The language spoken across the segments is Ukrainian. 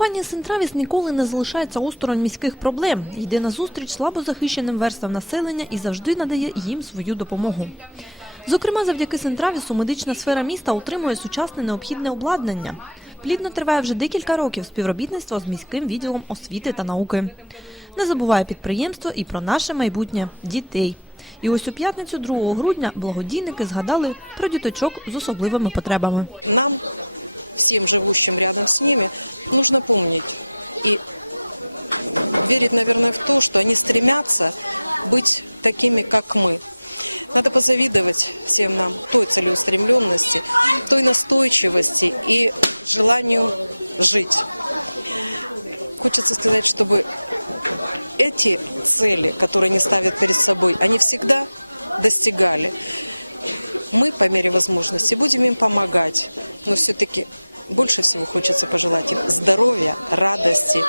Компанія Сентравіс ніколи не залишається осторонь міських проблем, йде на зустріч слабозахищеним верствам населення і завжди надає їм свою допомогу. Зокрема, завдяки Сентравісу медична сфера міста отримує сучасне необхідне обладнання. Плідно триває вже декілька років співробітництво з міським відділом освіти та науки. Не забуває підприємство і про наше майбутнє дітей. І ось у п'ятницю 2 грудня благодійники згадали про діточок з особливими потребами. Нам, всем живущим рядом с ними, нужно помнить и верить, наверное, в то, что они стремятся быть такими, как мы. Надо позавидовать всем нам той целеустремленности, той настойчивости и желанию жить. Хочется сказать, чтобы эти цели, которые они ставят перед собой, они всегда достигали. Мы, по мере возможности, будем им помогать, но все-таки больше всего хочется пожелать им здоровья, радости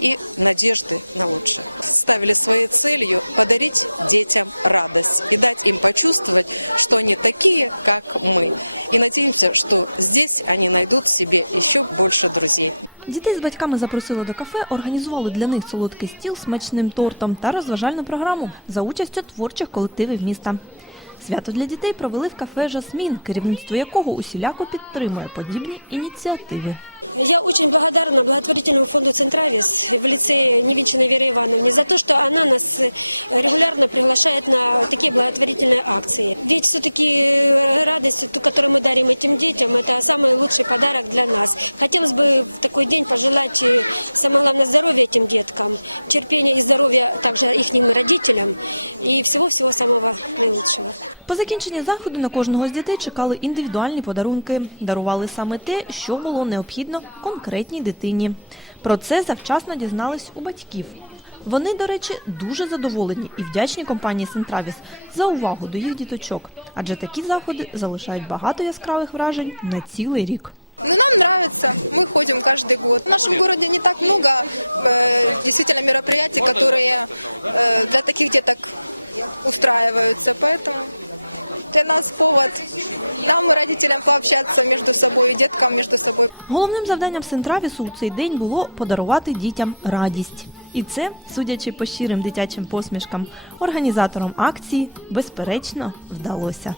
и надежды на лучшее. Ставили своей целью подарить детям радость и дать им почувствовать, что они такие, как мы. И надеемся, что здесь они найдут себе еще больше друзей. Дітей з батьками запросили до кафе, організували для них солодкий стіл смачним тортом та розважальну програму за участю творчих колективів міста. Свято для дітей провели в кафе Жасмін, керівництво якого усіляко підтримує подібні ініціативи. Я очень благодарна благотворительному фонду «Центравис» в лице Невинчиной Веры Ивановны за то, что она нас э, регулярно приглашает на такие благотворительные акции. Ведь все-таки радость, ту, которую мы дарим этим детям, это самый лучший подарок для нас. Хотелось бы в такой день пожелать э, самое главное здоровья этим деткам, терпения и здоровья также их родителям и всего-всего самого наилучшего. По закінченні заходу на кожного з дітей чекали індивідуальні подарунки. Дарували саме те, що було необхідно конкретній дитині. Про це завчасно дізнались у батьків. Вони, до речі, дуже задоволені і вдячні компанії Сентравіс за увагу до їх діточок, адже такі заходи залишають багато яскравих вражень на цілий рік. Ну, нам нравится, мы ходим каждый год. В нашем городе не так много э, действительно мероприятий, которые э, для таких деток устраиваются, поэтому для нас повод нам родителям пообщатися між собою, діткам між собою. Головним завданням Сентравісу у цей день було подарувати дітям радість. І це, судячи по щирим дитячим посмішкам, організаторам акції, безперечно, вдалося.